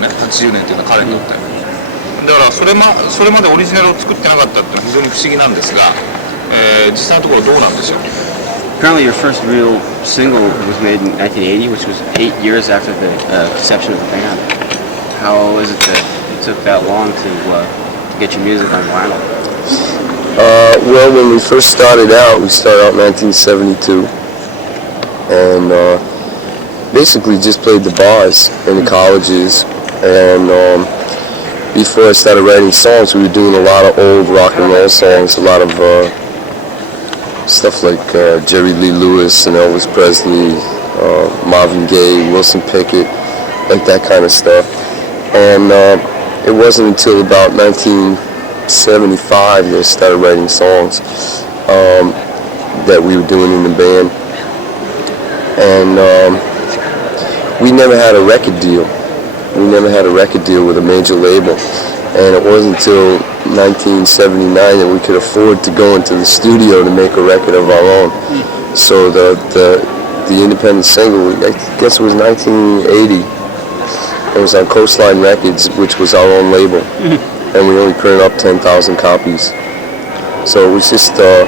ね、80年っていうのは彼にとって。だからそれまでオリジナルを作ってなかったっていうのは非常に不思議なんですが、実際のところどうなんでしょう。Apparently your first real single was made in 1980, which was 8 years after the conception of the band. How is it that it took that long to get your music on vinyl? Well, when we first started out in 1972, and basically just played the bars in the colleges, and before I started writing songs, we were doing a lot of old rock and roll songs, a lot of stuff like Jerry Lee Lewis and Elvis Presley, Marvin Gaye, Wilson Pickett, like that kind of stuff. And it wasn't until about 1975 that I started writing songs that we were doing in the band. And we never had a record deal. We never had a record deal with a major label. And it wasn't until 1979 that we could afford to go into the studio to make a record of our own. So the independent single, I guess it was 1980. It was on Coastline Records, which was our own label. And we only printed up 10,000 copies. So it was just the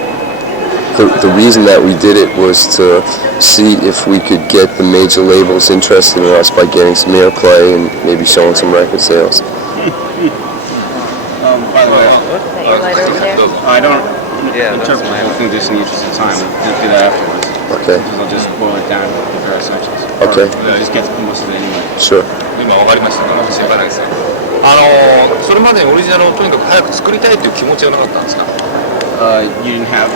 reason that we did it was to see if we could get the major labels interested in us by getting some airplay and maybe showing some record sales. By the way, I don't interpret the whole thing just in the interest of time. We'll do that afterwards. Okay. I'll just boil it down to the essentials. Okay. Or just get most of it anyway. Sure. 今わかりましたね。心配ないですね。それまでにオリジナルをとにかく早く作りたいという気持ちはなかったんですか。You didn't have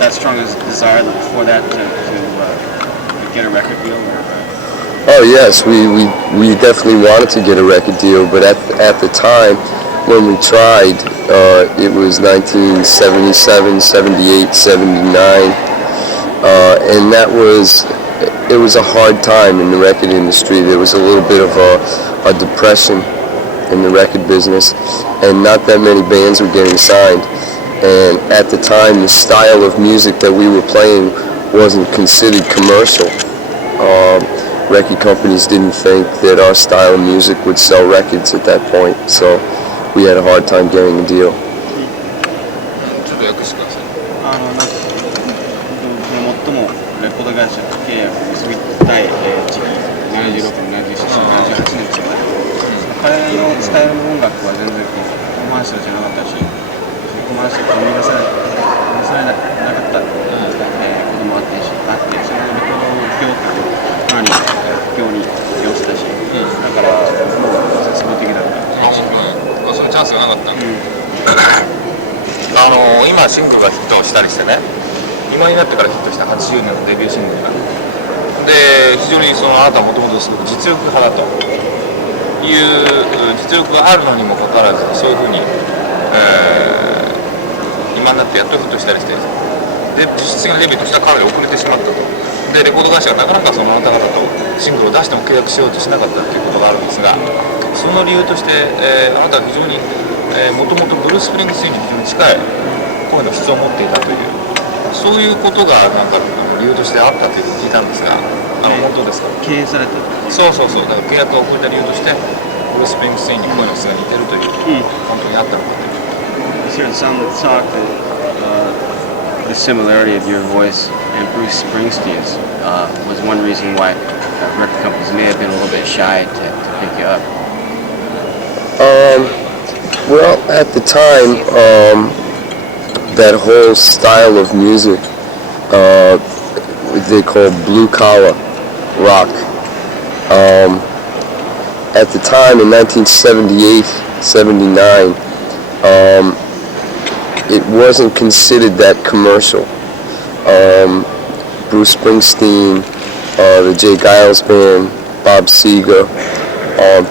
that strong a desire before that to get a record deal? Oh yes, we definitely wanted to get a record deal, but at the time when we tried, it was 1977, 78, 79, and it was a hard time in the record industry. There was a little bit of a depression in the record business, and not that many bands were getting signed. And at the time, the style of music that we were playing wasn't considered commercial. Record companies didn't think that our style of music would sell records at that point, so we had a hard time getting a deal. ちょっと訳してください。最もレコード会社と契約を結びたい時期、76年、77年、78年ですよね。彼のスタイルの音楽は全然コマーシャルじゃなかったし、コマーシャルと見出されなかったこともあって、そのレコード業ってかなり不況に利用してたし、だからもう絶望的だった。そのチャンスがなかった。今シングルがヒットしたりしてね、今になってからヒットした80年のデビューシングルがで、非常にあなたはもともとすごく実力派だという実力があるのにもかかわらず、そういうふうに、今になってやっとヒットしたりして、で実質的なデビューとしてはかなり遅れてしまったと。でレコード会社がなかなかあなた方とシングルを出しても契約しようとしなかったということがあるんですが、その理由として、あなたは非常にもともとブルース・スプリングスティーンに非常に近い声の質を持っていたという、そういうことがなんか理由としてあったというふうに聞いたんですが、本当ですか。経営された。そうだから契約が遅れた理由としてブルース・スプリングスティーンに声の質が似てるという、本当にあったのかという。He's heard some talk that the similarity of your voice and Bruce Springsteen's was one reason why record companies may have been a little bit shy to pick you up. Well, at the time, that whole style of music, they call blue collar rock. At the time in 1978, 79, it wasn't considered that commercial. Bruce Springsteen, the Jay Giles Band, Bob Seger,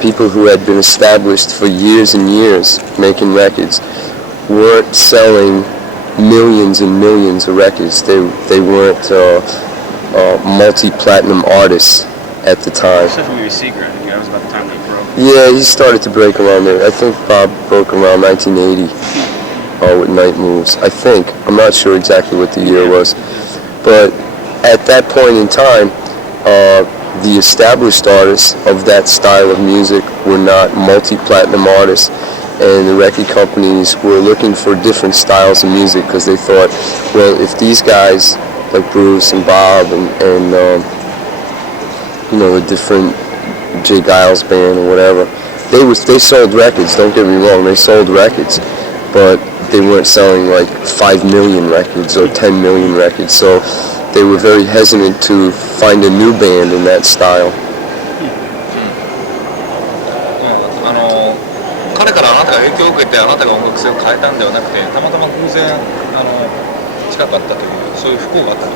people who had been established for years and years making records weren't selling millions and millions of records. They weren't multi-platinum artists at the time. Except for Seger, I think that was about the time they broke. Yeah, he started to break around there. I think Bob broke around 1980 with Night Moves. I think. I'm not sure exactly what the year was. But at that point in time, the established artists of that style of music were not multi-platinum artists, and the record companies were looking for different styles of music because they thought, well, if these guys like Bruce and Bob and the different Jay Giles band or whatever, they sold records. Don't get me wrong, they sold records, but they weren't selling like 5 million records or 10 million records. So they were very hesitant to find a new band in that style. 彼からあなたが影響を受けてあなたが音楽性を変えたんではなくて、たまたま偶然近かったというそういう不幸があったと。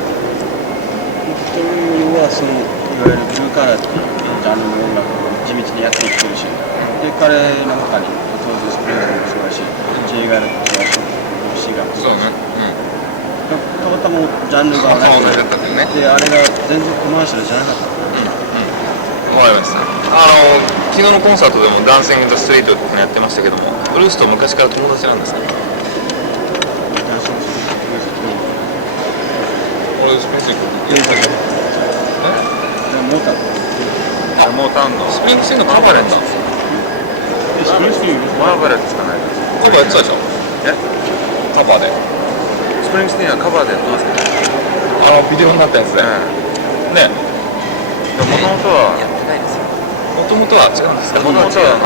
というよりはそのいわゆるブルーカラーっていうジャンルの音楽を地道にやってきてるし、で彼の他に当時スプリングもそうだし、Jガールもそうだし、シガーもそうだし、たまたまジャンルが同じだったんだよね。であれが全然コマーシャルじゃなかった。わかりました。昨日のコンサートでもダンシング・イン・ザ・ストリートってやってましたけども、ブルースと昔から友達なんですか？俺スプリングスティックモータウンのスプリングスティックのカバーやったんですよ。スプリングスティックカバーやってたね。カバーやってたでしょ？カバーでスプリングスティックはカバーでやってますけど、ビデオになったやつでね。もともとは違うんですか？もともとは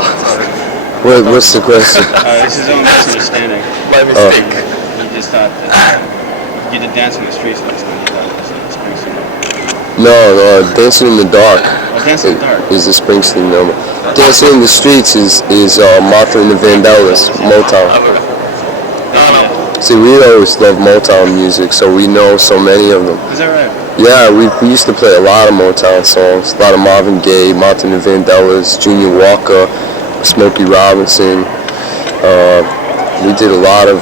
What's the question? This is his own misunderstanding. By mistake. He just thought that you did Dance in the Streets last night. He thought it was Springsteen. No, Dancing in the Dark. Oh, Dancing in the Dark is the Springsteen number. Dancing in the Streets is Martha and the Vandellas, Motown. See, we always love Motown music, so we know so many of them. Is that right? Yeah, we used to play a lot of Motown songs, a lot of Marvin Gaye, Martha and the Vandellas, Junior Walker, Smokey Robinson. We did a lot of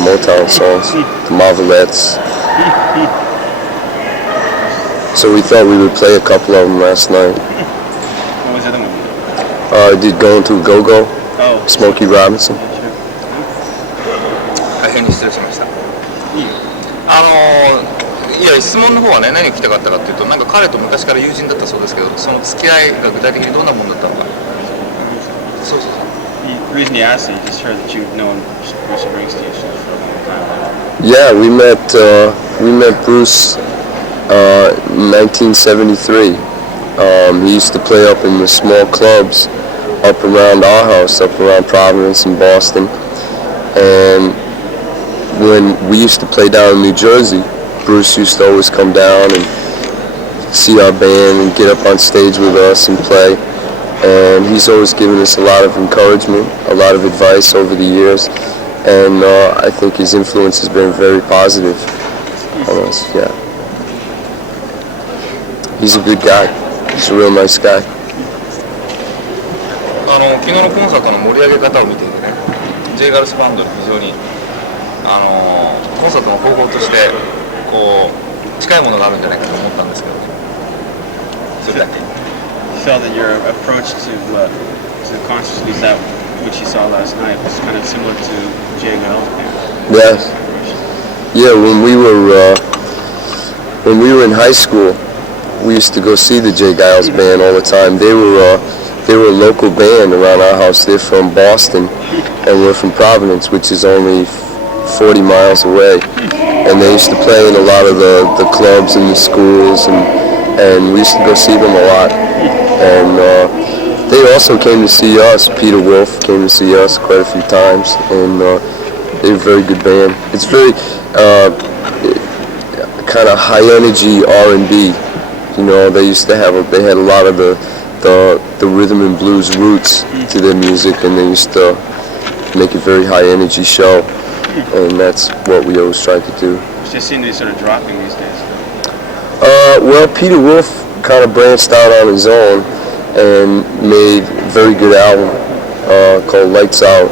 Motown songs, the Marvelettes. So we thought we would play a couple of them last night. What was the other one? I did Going to a Go-Go, Smokey Robinson. 大変に失礼しました。いや質問の方はね、何を聞きたかったかっていうと、なんか彼と昔から友人だったそうですけど、その付き合いが具体的にどんなものだったのか。そうそうそう。The reason he asked you, just heard that you've known Bruce Springsteen for a long time. Yeah, we met Bruce in 1973. He used to play up in the small clubs up around our house, up around Providence and Boston. And when we used to play down in New Jersey, Bruce used to always come down and see our band and get up on stage with us and play. And he's always given us a lot of encouragement, a lot of advice over the years. And I think his influence has been very positive on us, yeah. He's a good guy. He's a real nice guy. 昨日のコンサートの盛り上げ方を見ていてね、Jガールスバンドに非常にコンサートの方法としてこう近いものがあるんじゃないかと思ったんですけどね。それだけ。You felt that your approach to consciously that which you saw last night was kind of similar to Jay Giles' band. Yes. Yeah, when we were in high school, we used to go see the Jay Giles band all the time. They were a local band around our house. They're from Boston, and we're from Providence, which is only 40 miles away. And they used to play in a lot of the clubs in the schools, and we used to go see them a lot. And they also came to see us. Peter Wolf came to see us quite a few times, and they're a very good band. It's very kind of high energy R&B. You know, they had a lot of the rhythm and blues roots to their music, and they used to make a very high energy show, and that's what we always tried to do. It just seems to be sort of dropping these days. Well, Peter Wolf kind of branched out on his own and made a very good album called Lights Out,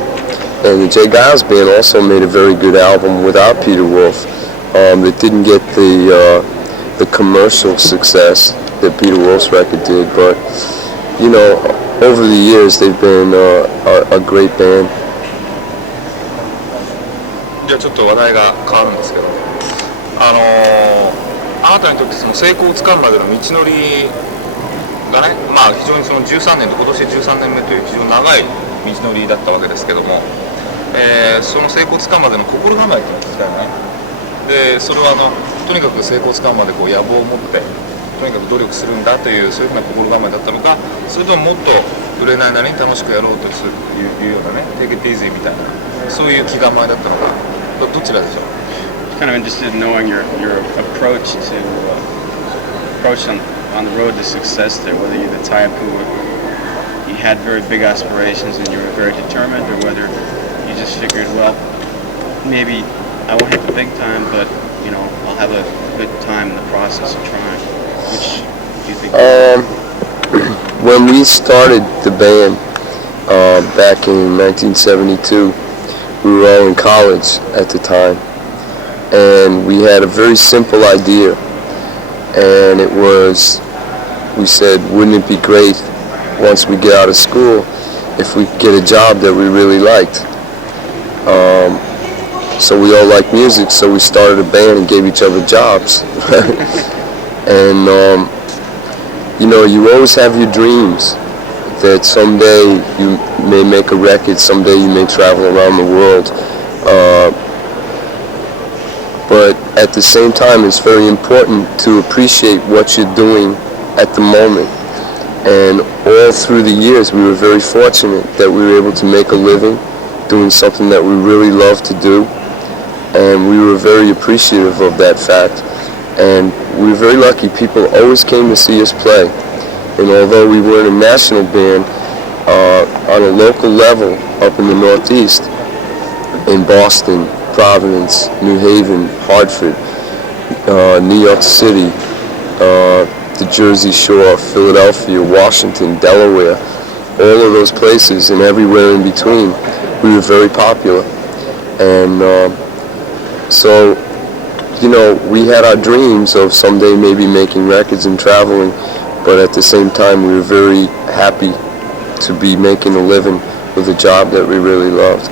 and the Jay Giles band also made a very good album without Peter Wolf. That didn't get the commercial success that Peter Wolf's record did, but you know, over the years they've been a great band. じゃあちょっと話題が変わるんですけど、あなたにとってその成功をつかむまでの道のりがね、まあ非常にその13年で今年13年目という非常に長い道のりだったわけですけども、その成功をつかむまでの心構えっていうのを聞きたいね。でそれはとにかく成功をつかむまでこう野望を持ってとにかく努力するんだというそういうふうな心構えだったのか、それとももっと売れないなりに楽しくやろうというようなね、take it easy みたいなそういう気構えだったのか、どちらでしょう。Kind of interested in knowing your approach to approach on the road to success there, whether you're the type who you had very big aspirations and you were very determined, or whether you just figured, well, maybe I won't hit the big time, but you know, I'll have a good time in the process of trying. Which do you think? When we started the band back in 1972, we were all in college at the time, and we had a very simple idea, and it was, we said, wouldn't it be great once we get out of school if we get a job that we really liked? So we all like music, so we started a band and gave each other jobs. And you know, you always have your dreams that someday you may make a record, someday you may travel around the world. But at the same time, it's very important to appreciate what you're doing at the moment. And all through the years, we were very fortunate that we were able to make a living doing something that we really love to do. And we were very appreciative of that fact. And we were very lucky. People always came to see us play. And although we weren't a national band, on a local level up in the Northeast, in Boston, Providence, New Haven, Hartford, New York City, the Jersey Shore, Philadelphia, Washington, Delaware, all of those places and everywhere in between, we were very popular. And so, you know, we had our dreams of someday maybe making records and traveling, but at the same time we were very happy to be making a living with a job that we really loved.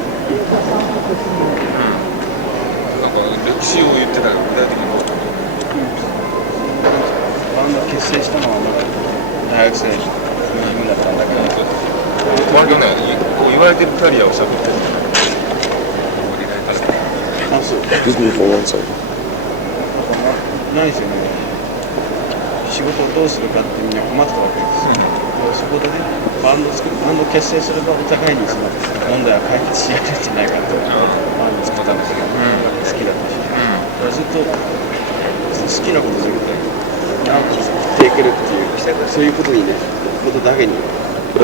歴史を言ってたら具体的にバンド結成したのはまだ大学生の時分だったんだけど、割とね、こう言われてるキャリアをしゃべってるんだよね。Excuse me for one second. ないですよね。仕事をどうするかってみんな困ってたわけですよ。そこでね、バンド結成すればお互いにその問題は解決し合えるんじゃないかと、バンド作ったんですけど、好きだったし、ずっと好きなことずっとなんとかしていけるっていう、そういうことにね、ことだけに。な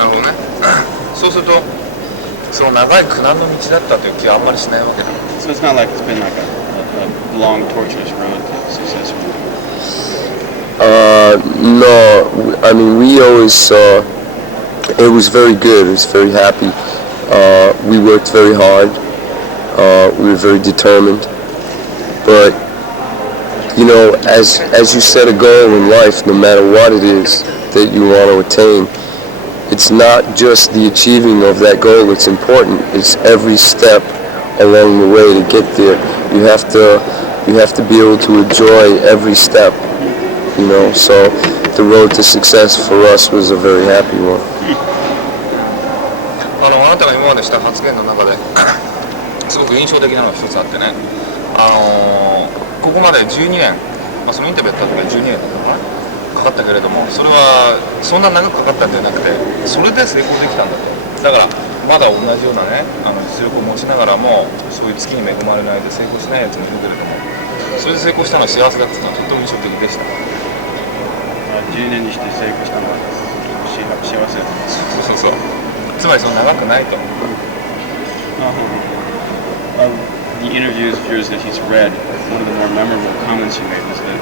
るほどね。そうすると、その長い苦難の道だったという気はあんまりしないわけだ。So it's not like it's been like a long, torturous road to success. No, I mean, we always saw, it was very good, it was very happy. We worked very hard, we were very determined, but, you know, as you set a goal in life, no matter what it is that you want to attain, it's not just the achieving of that goal that's important, it's every step along the way to get there. You have to be able to enjoy every step, you know, so the road to success for us was a very happy one. あなたが今までした発言の中ですごく印象的なのが一つあってね、ここまで12年、そのインタビューやった時は12年だったかなかかったけれども、それはそんな長くかかったんじゃなくて、それで成功できたんだと。だからまだ同じようなね、実力を持ちながらもそういう月に恵まれないで成功しないやつもいるけれども、それで成功したのは幸せだっていうのはとても印象的でした。10年にして成功したのは幸せだ。そう。つまりその長くないと。The interviews of yours that he's read, one of the more memorable comments you made was that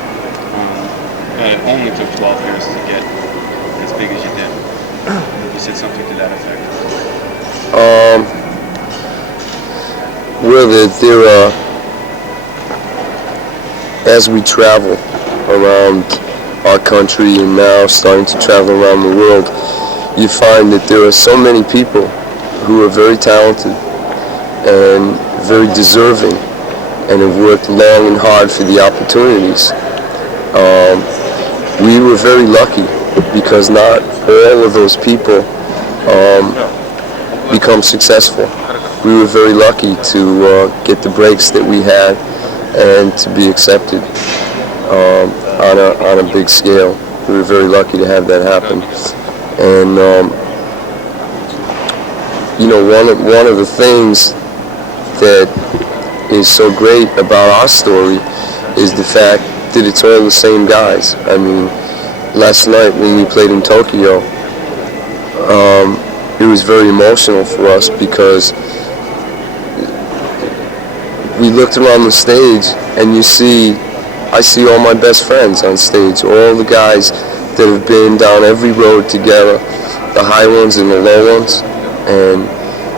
it only took 12 years to get as big as you did. You said something to that effect. Well, there are, as we travel around our country and now starting to travel around the world, you find that there are so many people who are very talented and very deserving, and have worked long and hard for the opportunities. We were very lucky because not all of those people become successful. We were very lucky to get the breaks that we had and to be accepted on a big scale. We were very lucky to have that happen. And one of the things that is so great about our story is the fact that it's all the same guys. I mean, last night when we played in Tokyo, it was very emotional for us because we looked around the stage and I see all my best friends on stage, all the guys that have been down every road together, the high ones and the low ones, and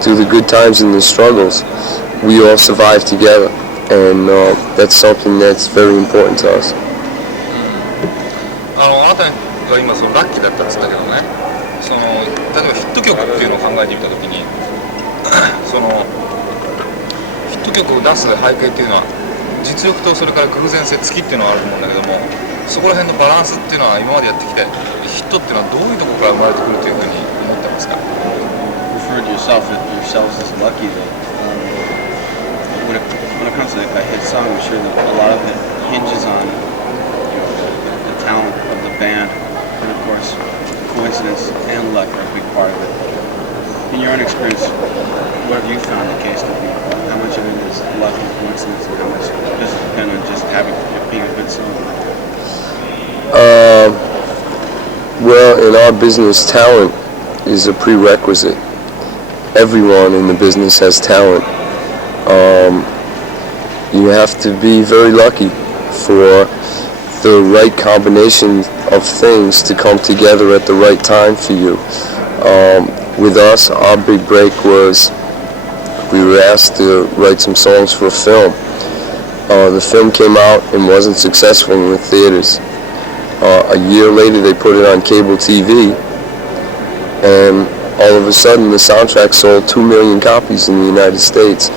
through the good times and the struggles, we all survived together, and that's something that's very important to us. あなたが今そのラッキーだったって言ったけどね、例えばヒット曲っていうのを考えてみたときにそのヒット曲を出す背景っていうのは実力とそれから偶然性付きっていうのはあると思うんだけども、そこら辺のバランスっていうのは今までやってきてヒットっていうのはどういうところから生まれてくるというふうに思ってますか？ Referred to yourselves as lucky that when it comes to a hit song, I'm sure that a lot of it hinges on the talent of the band, and of course coincidence and luck are a big part of it. In your own experience, what have you found the case to be? How much of it is luck and coincidence, and how much does it depend on just being a good song? Well, in our business, talent is a prerequisite. Everyone in the business has talent. You have to be very lucky for the right combination of things to come together at the right time for you. With us, our big break was we were asked to write some songs for a film. The film came out and wasn't successful in the theaters. A year later, they put it on cable TV, and all of a sudden, the soundtrack sold 2 million copies in the United States.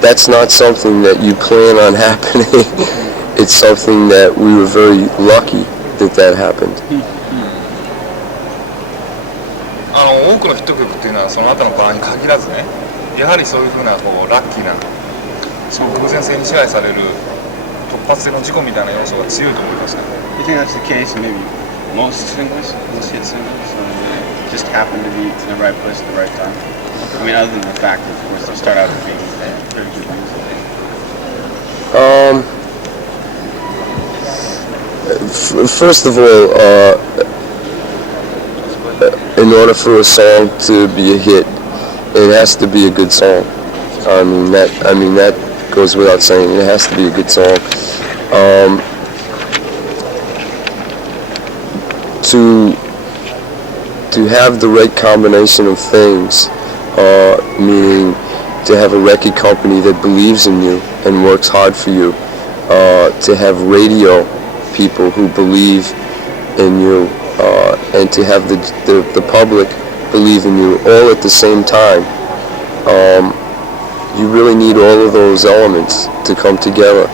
That's not something that you plan on happening. It's something that we were very lucky that happened. 多くのヒット曲っていうのはその後の場合に限らずね、やはりそういうふうなラッキーなその偶然性に支配される突発性の事故みたいな要素が強いと思いますか？ You think that's the case? Maybe most singles, most hit singles, just happen to be in the right place at the right time. I mean, other than the fact that, of course, they start out as being very good music. First of all, in order for a song to be a hit, it has to be a good song. I mean that goes without saying. It has to be a good song. To have the right combination of things, meaning to have a record company that believes in you and works hard for you, to have radio people who believe in you, and to have the public believe in you all at the same time. You really need all of those elements to come together,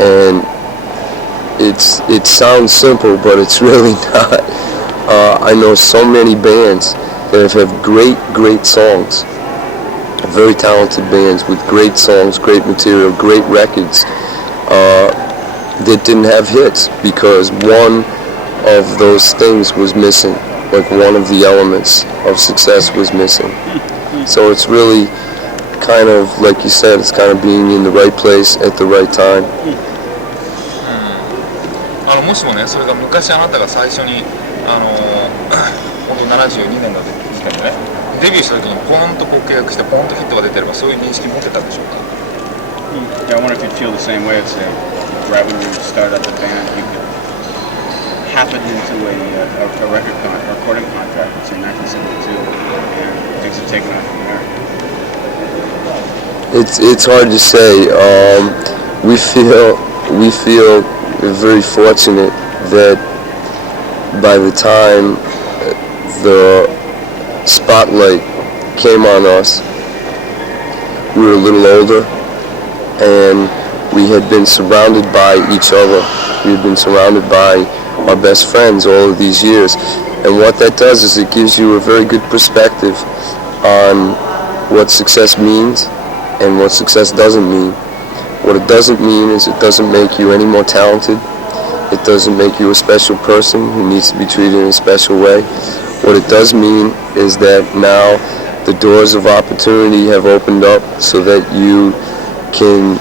and it sounds simple, but it's really not. I know so many bands that have great songs, very talented bands with great songs, great material, great records, that didn't have hits because one of those things was missing, like one of the elements of success was missing. So it's really kind of, like you said, it's kind of being in the right place at the right time. もしもね、それが昔あなたが最初に本当72年の時点でね、デビューした時にポーンと契約してポーンとヒットが出てればそういう認識持ってたんでしょうか？ Yeah, I wonder if you'd feel the same way. It's right when you started at the band, you could happen into a recording contract, let's say 1972, and things have taken off from there. It's hard to say. We feel very fortunate that by the time the spotlight came on us, we were a little older, and we had been surrounded by each other. We had been surrounded by our best friends all of these years. And what that does is it gives you a very good perspective on what success means and what success doesn't mean. What it doesn't mean is it doesn't make you any more talented. It doesn't make you a special person who needs to be treated in a special way. What it does mean is that now the doors of opportunity have opened up so that you can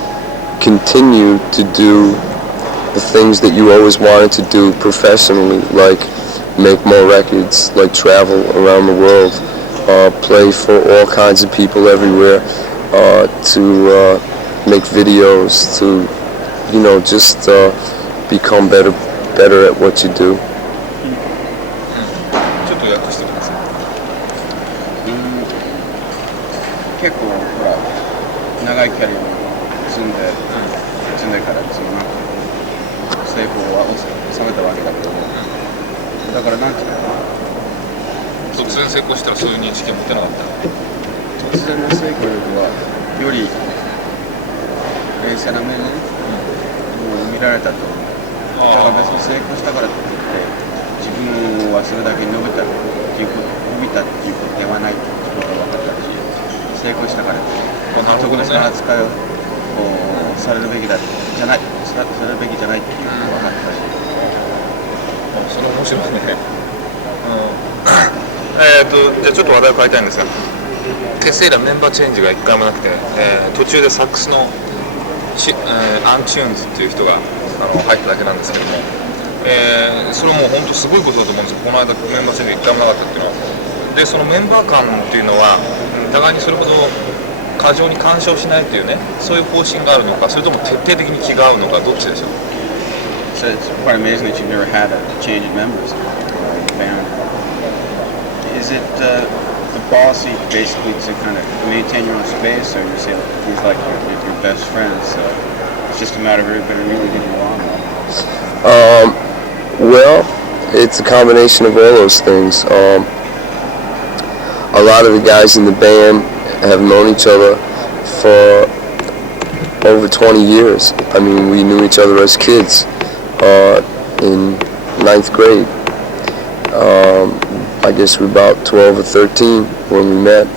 continue to do the things that you always wanted to do professionally, like make more records, like travel around the world, play for all kinds of people everywhere, to make videos, to, just become better at what you do. ちょっと訳してください。結構ほら長いキャリアを積んでから成功は収めたわけだけども、だからなんていうのかな、突然成功したらそういう認識を持てなかった。突然の成功よりはより冷静な目で見られたと思う。だから別に成功したからといって自分はそれだけ伸びたっていうことではないっていうことが分かったし、成功したからって特別な扱いをされるべきじゃないっていうのが分かったし、それ面白いね。じゃあちょっと話題を変えたいんですが、結成以来メンバーチェンジが一回もなくて、途中でサックスのアンチューンズっていう人が入っただけなんですけども、それはもう本当すごいことだと思うんですよ。この間メンバーチェンジが一回もなかったっていうのは。でそのメンバー間っていうのは互いにそれほど過剰に干渉しないっていうね、そういう方針があるのか、それとも徹底的に気が合うのか、どっちでしょう。So it's quite amazing that you've never had a change in members in the band. Is it the policy basically to kind of maintain your own space, or you say he's like your best friends, so it's just a matter of everybody really getting along? Well, it's a combination of all those things. A lot of the guys in the band have known each other for over 20 years. I mean, we knew each other as kids in 9th grade. I guess we were about 12 or 13 when we met.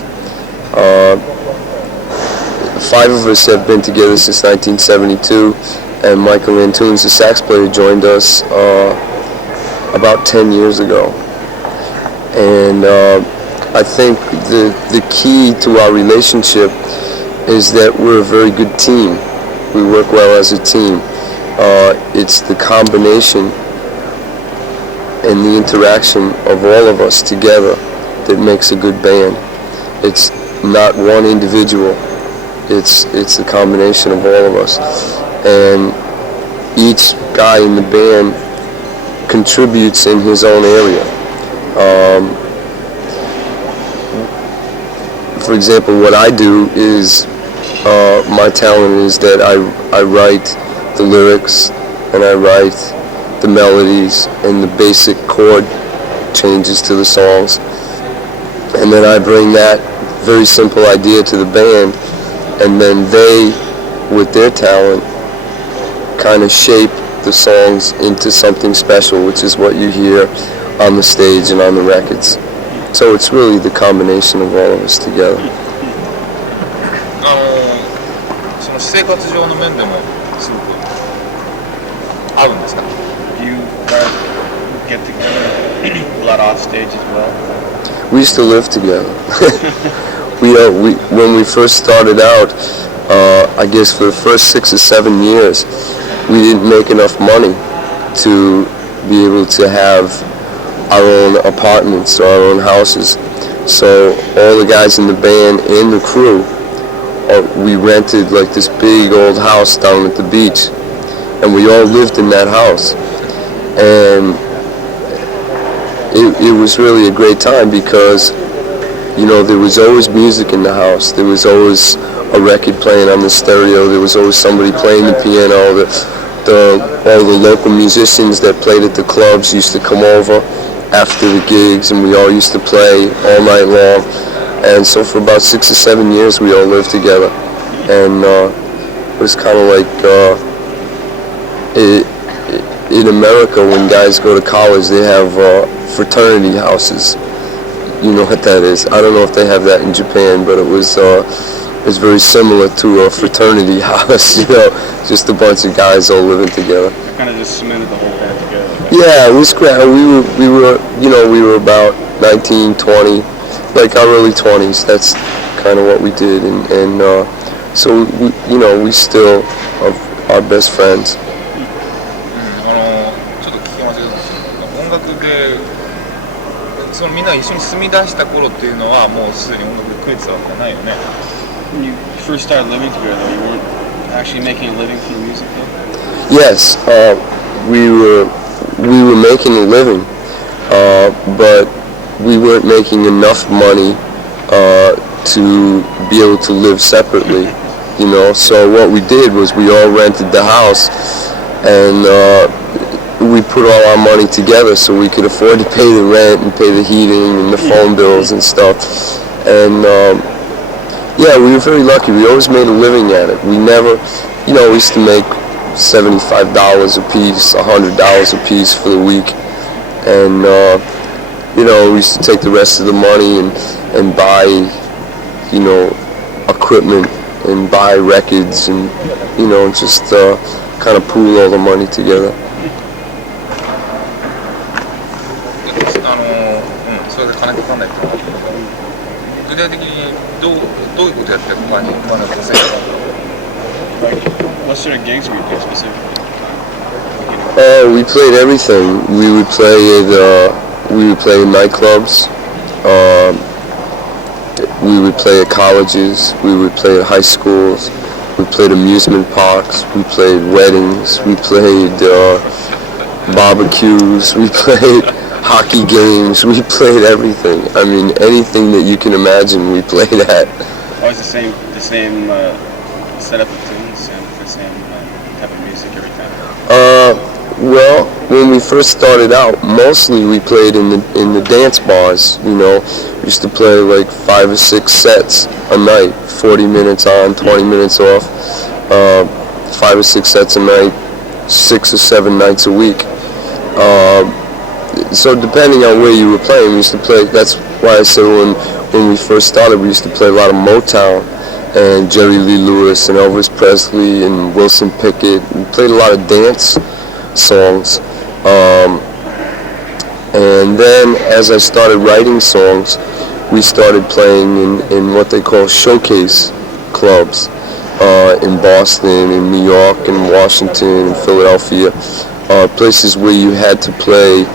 5 of us have been together since 1972, and Michael Antunes, the sax player, joined us about 10 years ago. And I think the key to our relationship is that we're a very good team. We work well as a team. It's the combination and the interaction of all of us together that makes a good band. It's not one individual. It's a combination of all of us. And each guy in the band contributes in his own area. For example, what I do is, my talent is that I write the lyrics and I write the melodies and the basic chord changes to the songs. And then I bring that very simple idea to the band, and then they, with their talent, kind of shape the songs into something special, which is what you hear on the stage and on the records. So it's really the combination of all of us together. その私生活上の面でもすごく合うんですか。 Do you guys get together a lot off stage as well? We used to live together. When we first started out, I guess for the first 6 or 7 years, we didn't make enough money to be able to have our own apartments or our own houses. So all the guys in the band and the crew, we rented like this big old house down at the beach, and we all lived in that house. And it was really a great time because, there was always music in the house. There was always a record playing on the stereo. There was always somebody playing the piano. All the local musicians that played at the clubs used to come over after the gigs, and we all used to play all night long. And so for about 6 or 7 years we all lived together. and it was kind of like in America when guys go to college, they have fraternity houses. You know what that is? I don't know if they have that in Japan, but it was very similar to a fraternity house. You know, just a bunch of guys all living together. Kind of just cemented the whole band together. Yeah, it was great. We were about 19, 20, like our early 20s. That's kind of what we did, and so we still are best friends. ちょっと聞き間違えたんですけど、音楽でそのみんなが一緒に住み出した頃っていうのはもうすでに音楽で食えてたわけじゃないよね。When you first started living together, you weren't actually making a living from music though? Yes, we were making a living, but we weren't making enough money to be able to live separately. You know, so what we did was we all rented the house, and we put all our money together so we could afford to pay the rent and pay the heating and the phone bills and stuff. And yeah, we were very lucky. We always made a living at it. We never, we used to make $75 a piece, $100 a piece for the week, and we used to take the rest of the money and buy, equipment and buy records and just kind of pool all the money together. それで金かかんないってのがあったから具体的にどういうことやって他に稼いだの Like, what sort of gigs were you doing specifically? We played everything. We would play in nightclubs. We would play at colleges. We would play at high schools. We played amusement parks. We played weddings. We played barbecues. We played hockey games. We played everything. I mean, anything that you can imagine, we played at. Always the same setup of tunes and the same type of music every time? Well, when we first started out, mostly we played in the dance bars. We used to play like 5 or 6 sets a night, 40 minutes on, 20 minutes off, 5 or 6 sets a night, 6 or 7 nights a week. So depending on where you were playing, we used to play. That's why I said when we first started, we used to play a lot of Motown and Jerry Lee Lewis and Elvis Presley and Wilson Pickett. We played a lot of dance songs. And then as I started writing songs, we started playing in what they call showcase clubs in Boston, in New York, and Washington, and Philadelphia. Places where you had to play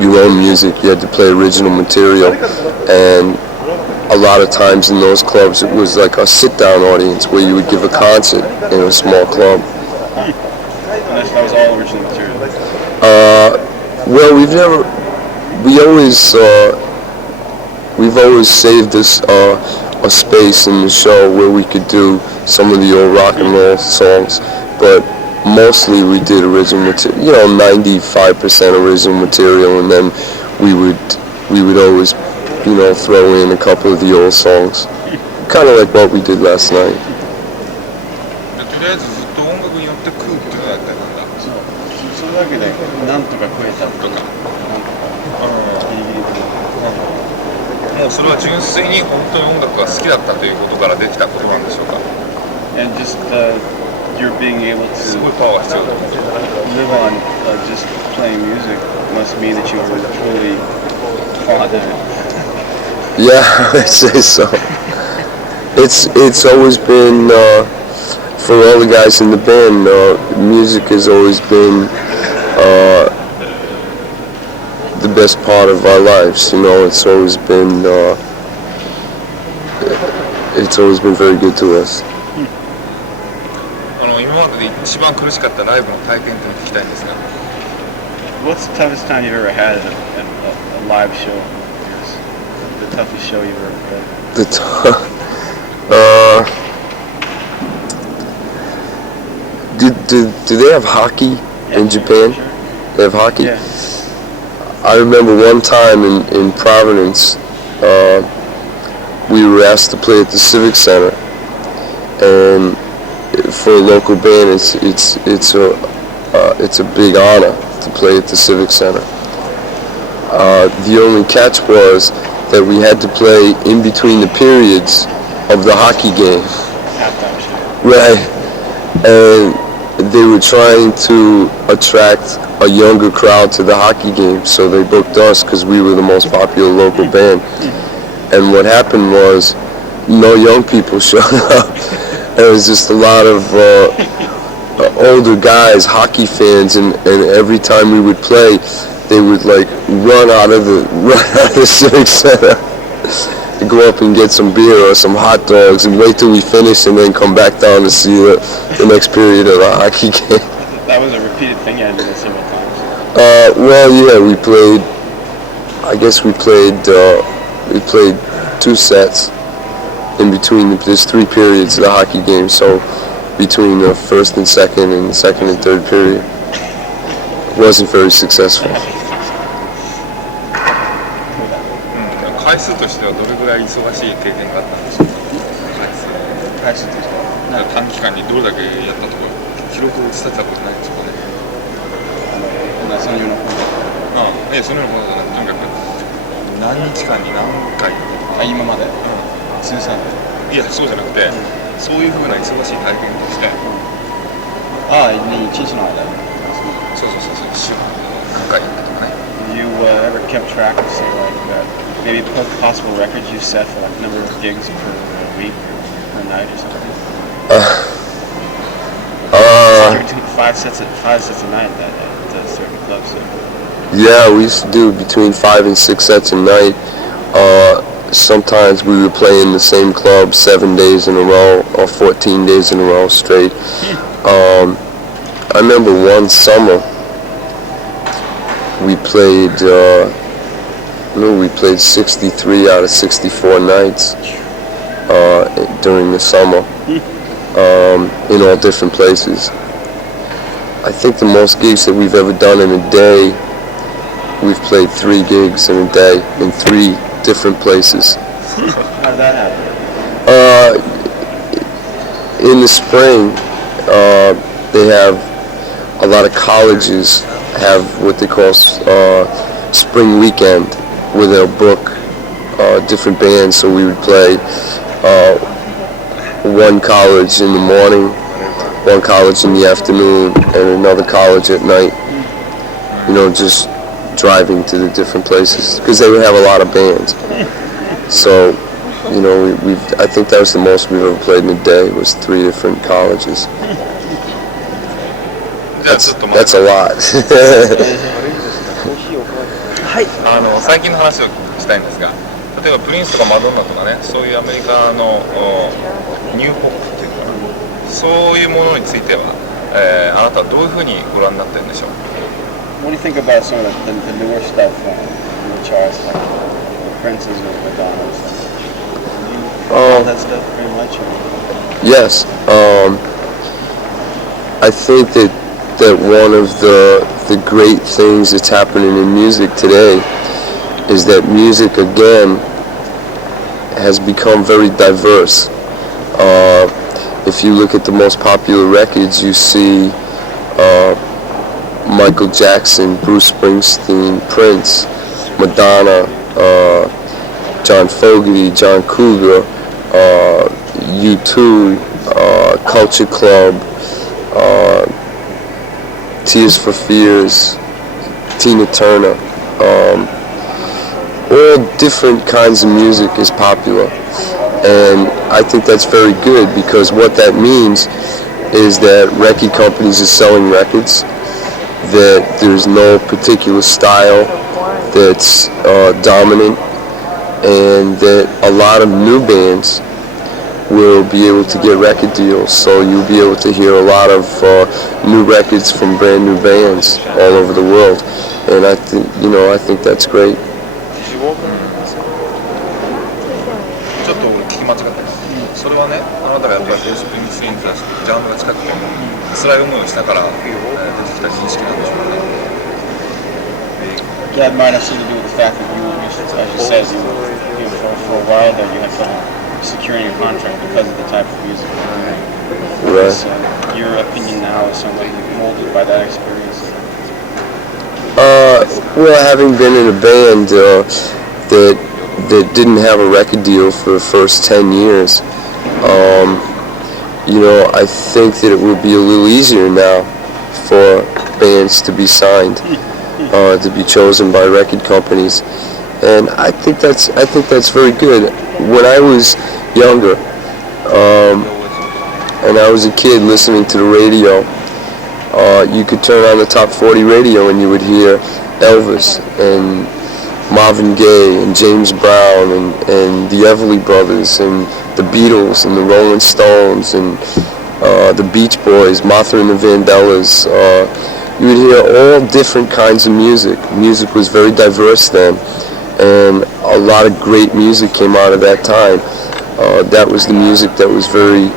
your own music. You had to play original material, and a lot of times in those clubs it was like a sit-down audience where you would give a concert in a small club. And that was all original material? Well, we've always saved us a space in the show where we could do some of the old rock and roll songs, but mostly we did original material, 95% original material, and then we would always, throw in a couple of the old songs, kind of like what we did last night. とりあえずずっと音楽によって食うっていうのが大変だ。それだけでなんとか食えたとか、ギリギリもうそれは純粋に本当に音楽が好きだったということからできたことなんでしょうか。 And just you're being able to すごいパワーが必要だと思う。 live on just playing music must mean that you were truly fond of it. Yeah, I'd say so. It's always been for all the guys in the band. Music has always been the best part of our lives. It's always been very good to us. 今までで一番苦しかったライブの体験って聞きたいんですが。 What's the toughest time you've ever had at a live show? The toughest show you've ever played? Do they have hockey in Japan? Sure. They have hockey? Yeah. I remember one time in Providence, we were asked to play at the Civic Center, and for a local band, it's a big honor to play at the Civic Center. The only catch was that we had to play in between the periods of the hockey game. Right, and they were trying to attract a younger crowd to the hockey game, so they booked us because we were the most popular local band. And what happened was, no young people showed up. It was just a lot of older guys, hockey fans, and every time we would play, they would like run out of the Civic Center, go up and get some beer or some hot dogs and wait till we finish and then come back down to see the next period of the hockey game. That was a repeated thing you had to do several times. Well, yeah, we played. I guess we played 2 sets in between. There's 3 periods of the hockey game, so between the first and second and the second and third period, it wasn't very successful. 回数としてはどれぐらい忙しい経験があったんでしょうか。回数としては短期間にどれだけやったとか記録したことないんでしょうかね。そのようなそのようなことじゃなくて、とにかく何日間に何回今まで、通算いやそうじゃなくて、そういうふうな忙しい体験として、1日の間そう1週間何回やったとかね。You ever kept track of, say, like maybe possible records you set for like number of gigs per week or per night or something? So you're doing 5 sets a night at a certain club. So. Yeah, we used to do between 5 and 6 sets a night. Sometimes we would play in the same club 7 days in a row or 14 days in a row straight. I remember one summer we played 63 out of 64 nights during the summer in all different places. I think the most gigs that we've ever done in a day, we've played 3 gigs in a day in 3 different places. How did that happen? In the spring, they have a lot of colleges have what they call spring weekend, where they'll book different bands. So we would play one college in the morning, one college in the afternoon, and another college at night. You know, just driving to the different places because they would have a lot of bands. So, you know, I think that was the most we've ever played in a day, was 3 different colleges. That's a lot. 最近の話をしたいんですが、例えばプリンスとかマドンナとかね、そういうアメリカのニューポップっていうのかな、そういうものについては、あなたはどういうふうにご覧になってるんでしょう。What do you think about some of the newer stuff in the charts, like the Prince's or Madonna's? All that stuff very much? Yes. I think that one of the great things that's happening in music today is that music again has become very diverse. If you look at the most popular records, you see Michael Jackson, Bruce Springsteen, Prince, Madonna, John Fogerty, John Cougar, U2, Culture Club, Tears for Fears, Tina Turner. All different kinds of music is popular, and I think that's very good, because what that means is that record companies are selling records, that there's no particular style that's dominant, and that a lot of new bands will be able to get record deals. So you'll be able to hear a lot of new records from brand new bands all over the world, and I think that's great. ちょっと俺聞き間違ってます。それはね、あなたがやっぱりブルース・スプリングスティーンとジャンルが近くて辛い思いをしたから出てきた認識なんでしょうかね。that might have something to do with the fact that as you said, for a while there you had trouble securing a contract because of the type of music you were doing. Right. So your opinion now is somebody molded by that experience. Well, having been in a band that didn't have a record deal for the first 10 years, I think that it would be a little easier now for bands to be signed, to be chosen by record companies, and I think that's very good. When I was younger, and I was a kid listening to the radio, you could turn on the top 40 radio and you would hear Elvis and Marvin Gaye and James Brown and the Everly Brothers and the Beatles and the Rolling Stones and the Beach Boys, Martha and the Vandellas. You would hear all different kinds of music. Music was very diverse then, and a lot of great music came out of that time. That was the music that was very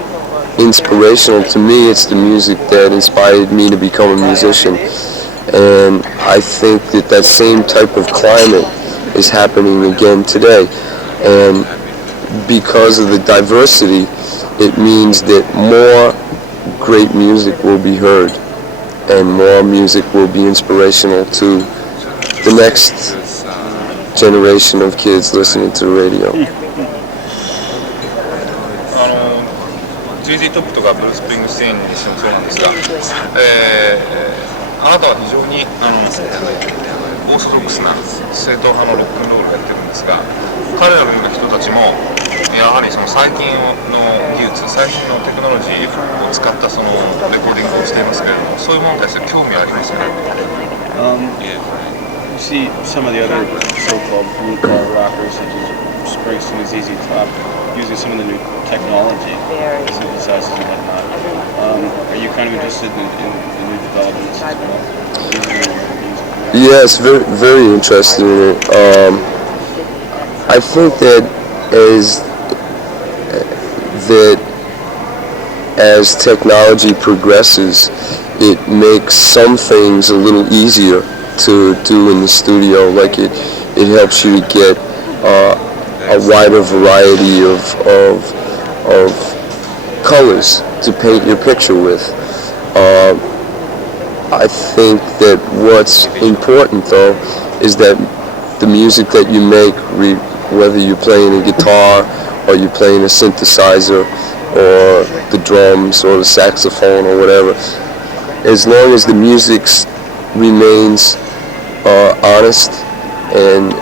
inspirational to me. It's the music that inspired me to become a musician, and I think that same type of climate is happening again today, and because of the diversity, it means that more great music will be heard and more music will be inspirational to the next generation of kids listening to the radio. JZ トップとかブルース・スプリングステインにしてもそうなんですが、あなたは非常にオーソドックスな正統派のロックンロールをやってるんですが、彼らのような人たちもやはりその最近の技術、最新のテクノロジーを使ったそのレコーディングをしていますけれども、そういうものに対して興味ありますかね。You see some of the other so-called blue collar rockers, such as Springsteen and ZZ Top, using some of the new technology, synthesizers and whatnot. Are you kind of interested in the new developments as well? Yes, very, very interested in it. I think that as technology progresses, it makes some things a little easier to do in the studio. Like it helps you to get a wider variety of colors to paint your picture with. I think that what's important though is that the music that you make, whether you're playing a guitar or you're playing a synthesizer or the drums or the saxophone or whatever, as long as the music remains honest and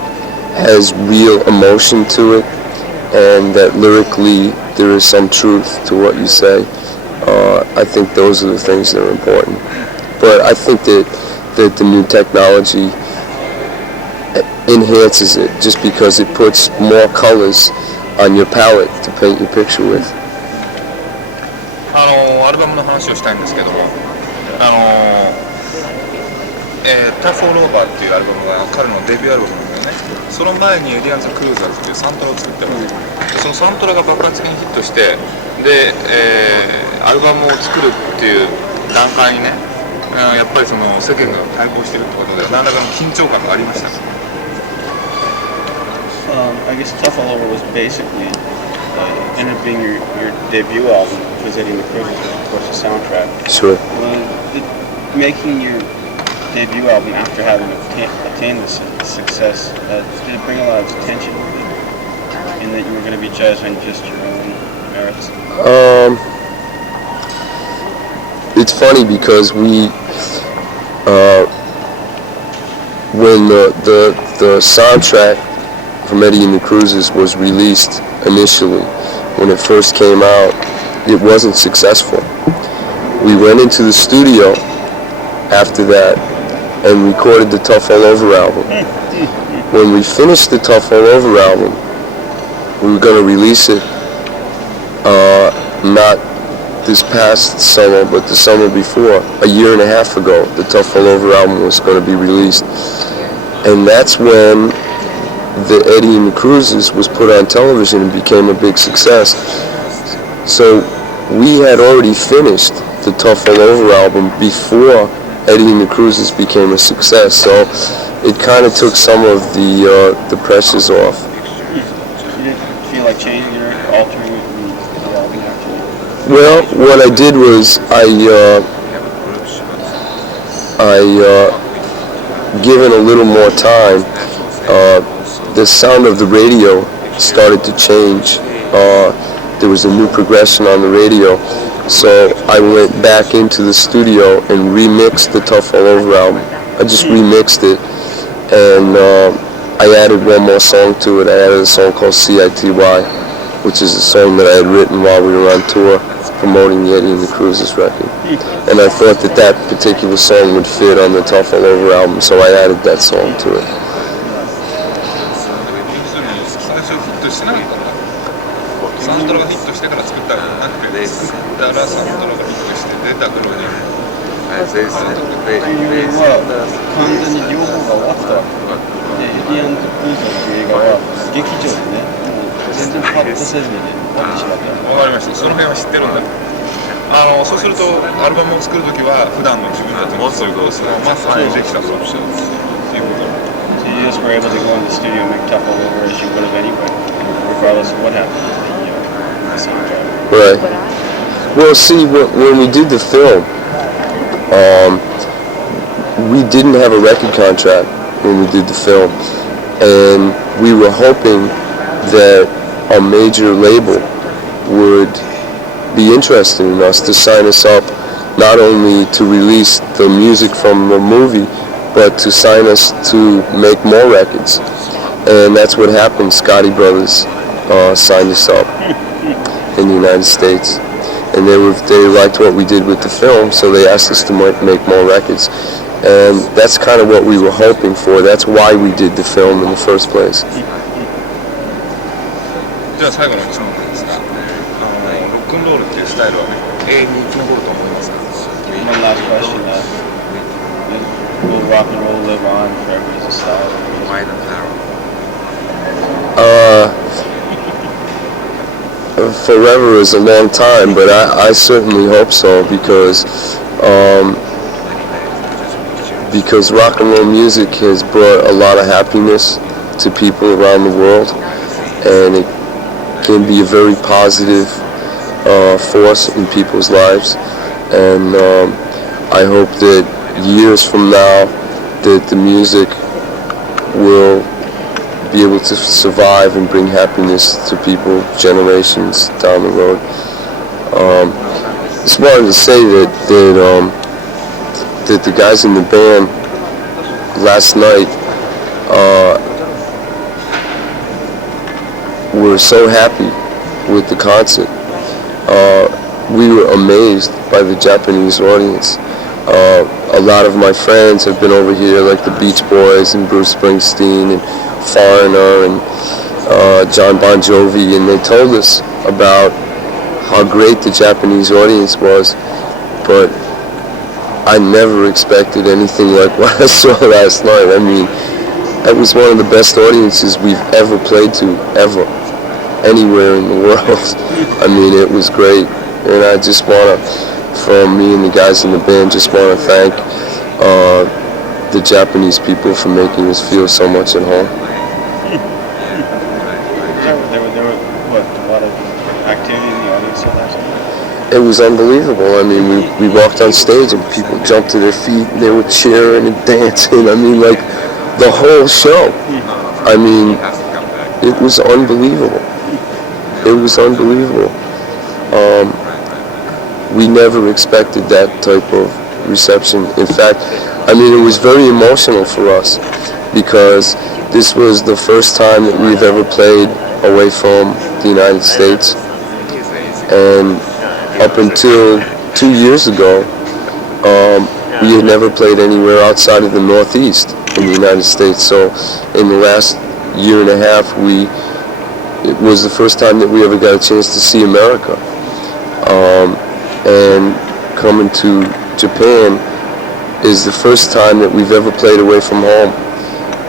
has real emotion to it, and that lyrically there is some truth to what you say, I think those are the things that are important. But I think that the new technology enhances it just because it puts more colors on your palette to paint your picture with. アルバムの話をしたいんですけども、タフ・オール・オーバーっていうアルバムが彼のデビューアルバムなんだよね。その前にエリアンズ・クルーザーズっていうサントラを作ってます。そのサントラが爆発的にヒットして、で、アルバムを作るっていう段階にね、やっぱりその世間が対抗してるってことで何らかの緊張感がありました。I guess Tough All Over was basically ended up being your debut album, was Eddie and the Cruisers, of course, the soundtrack. Sure. Making your debut album after having attained this success, did it bring a lot of attention in that you were going to be judged on just your own merits? It's funny because when the soundtrack from Eddie and the Cruisers was released initially, when it first came out, it wasn't successful. We went into the studio after that and recorded the Tough All Over album. When we finished the Tough All Over album, we were going to release it not this past summer, but the summer before. A year and a half ago, the Tough All Over album was going to be released. And that's when the Eddie and the Cruisers was put on television and became a big success. So we had already finished the Tough All Over album before Eddie and the Cruisers became a success. So it kind of took some of the pressures off. You didn't feel like changing or altering it the album actually? Well, what I did was I given a little more time, the sound of the radio started to change. There was a new progression on the radio, so I went back into the studio and remixed the Tough All Over album. I just remixed it, and I added one more song to it. I added a song called CITY, which is a song that I had written while we were on tour promoting the Eddie and the Cruisers record. And I thought that that particular song would fit on the Tough All Over album, so I added that song to it. 最初ヒットしてなかったんだ。サントラがヒットしてから作ったわけじゃなくて、作ったらサントラがヒットして出た頃に。というのは完全に両方が終わったわけで、エディアンズ・クルーザーっていう映画は劇場でね、もう全然カットせずにね、終わってしまった。わかりました。その辺は知ってるんだ。そうするとアルバムを作るときは普段の自分たちのそういうそのまさにできたということ。So you just were able to go in the studio and make Tough All Over as you would have anyway, regardless of what happened to the soundtrack. Right. Well, see, when we did the film, we didn't have a record contract when we did the film, and we were hoping that a major label would be interested in us to sign us up, not only to release the music from the movie, but to sign us to make more records. And that's what happened. Scotty Brothers signed us up in the United States. And they liked what we did with the film, so they asked us to make more records. And that's kind of what we were hoping for. That's why we did the film in the first place. じゃあ最後の質問ですが、ロックンロールっていうスタイルはね、永遠に生き残ると思いますか？ One last question. Will rock and roll live on forever as a style? Forever is a long time, but I certainly hope so, because rock and roll music has brought a lot of happiness to people around the world, and it can be a very positive force in people's lives. And I hope that years from now that the music will be able to survive and bring happiness to people generations down the road. Just wanted to say that the guys in the band last night were so happy with the concert. We were amazed by the Japanese audience. A lot of my friends have been over here, like the Beach Boys and Bruce Springsteen and Foreigner and John Bon Jovi, and they told us about how great the Japanese audience was, but I never expected anything like what I saw last night. I mean, it was one of the best audiences we've ever played to, ever, anywhere in the world. I mean, it was great, and I just want to, from me and the guys in the band, just want to thank the Japanese people for making us feel so much at home. There were what, a lot of activity in the audience last night? It was unbelievable. I mean, we walked on stage and people jumped to their feet and they were cheering and dancing. I mean, like, the whole show. I mean, it was unbelievable. It was unbelievable. We never expected that type of reception. In fact, I mean, it was very emotional for us, because this was the first time that we've ever played away from the United States. And up until 2 years ago, we had never played anywhere outside of the Northeast in the United States. So in the last year and a half, it was the first time that we ever got a chance to see America. And coming to Japan is the first time that we've ever played away from home.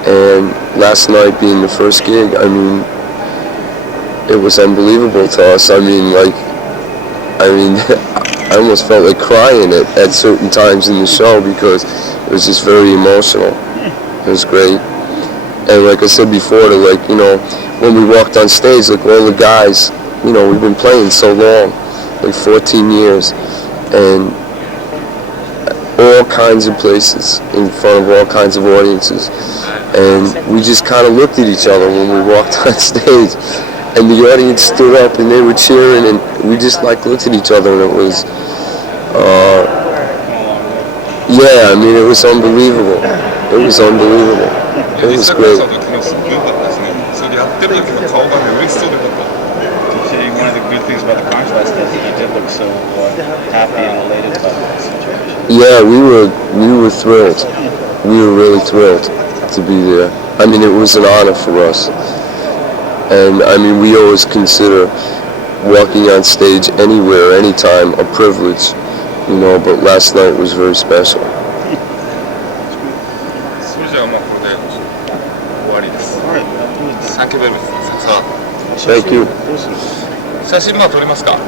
And last night being the first gig, I mean, it was unbelievable to us. I mean, I almost felt like crying at certain times in the show because it was just very emotional. It was great. And like I said before, when we walked on stage, like all the guys, we've been playing so long, like 14 years, and all kinds of places, in front of all kinds of audiences. And we just kind of looked at each other when we walked on stage, and the audience stood up and they were cheering, and we just looked at each other, and it was, yeah, I mean, it was unbelievable. It was unbelievable. It was great. Actually, one of the good things about the contrast is that you did look so happy and elated about the situation. Yeah, we were thrilled. We were really thrilled to be there. I mean, it was an honor for us. And I mean, we always consider walking on stage anywhere, anytime, a privilege, but last night was very special. それじゃあこれで終わりです。Thank you very much. Thank you. 写真撮りますか？